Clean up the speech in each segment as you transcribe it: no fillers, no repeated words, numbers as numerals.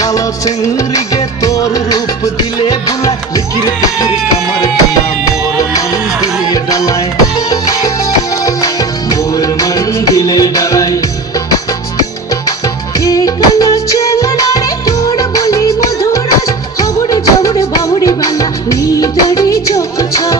कालो चिंगरी के तोर रूप दिले बुला लिकिर पिकिर कमर किना मोर मन दिले डलाए हे कालो चलनारे तोड़ बोली मधुरस हबुड़े जबुड़े बाबुड़े वाला नीदड़ी चौक छा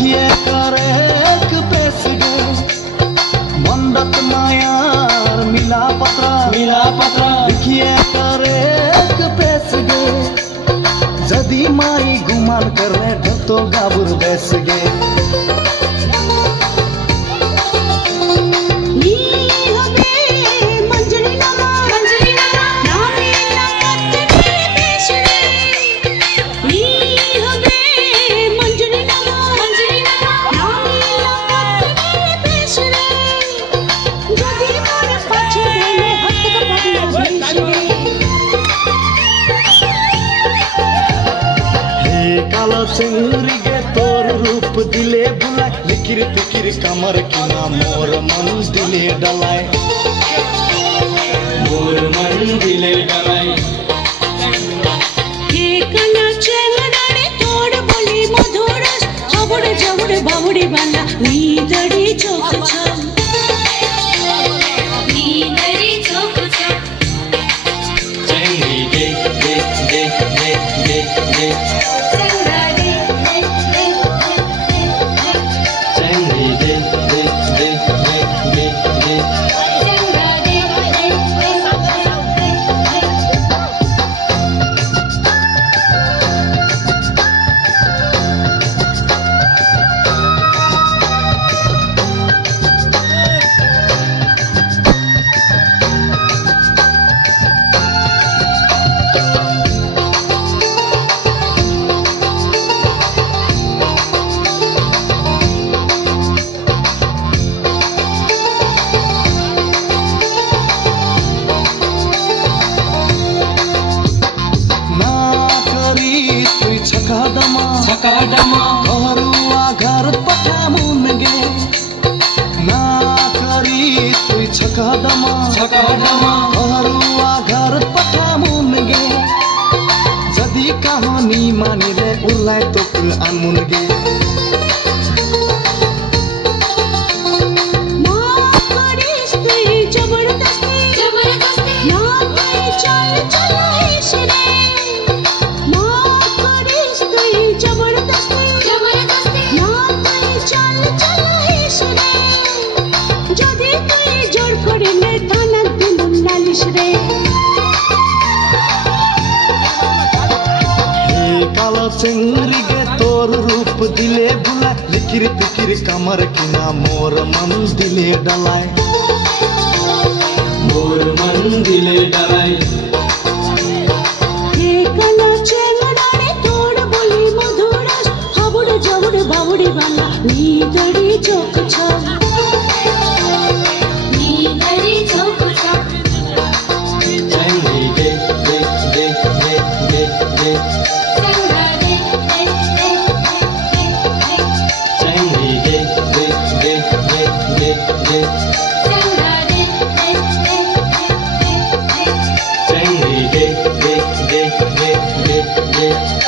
लिखिए करे एक प्रेस गे मंडत मायार मिला पत्र लिखिए करे एक प्रेस गे जदी माई गुमान करे ढतो गाबुर बेस गे कालो चिंगरी के तोर रूप दिले बुला लिकिर पिकिर कमर किना मोर मन दिले डलाए हे कालो चलनारे तोड़ बोली मधुरस हबुड़े जबुड़े बाबुड़े वाला नीदड़ी चौक छा छकाडमा घरुआ घर पठामुन गे ना करी तुई छकाडमा घरुआ घर पठामुन गे जदी कहानी मानिले उलाई तो कुल अनमुन गे चिंगरी के तोर रूप दिले बुला लिकिर पिकिर कमर किना मोर मन दिले डलाए हे कालो चलनारे तोड़ बोली मधुरस हबुड़े जबुड़े बाबुड़े बाबुड़ी वाला नीदड़ी चौक छाप नीदड़ी चौक छाप चंगी गे गे गे गे गे गे चंगा गे चंगी गे गे गे गे गे गे चंगा गे चंगी गे गे गे गे गे गे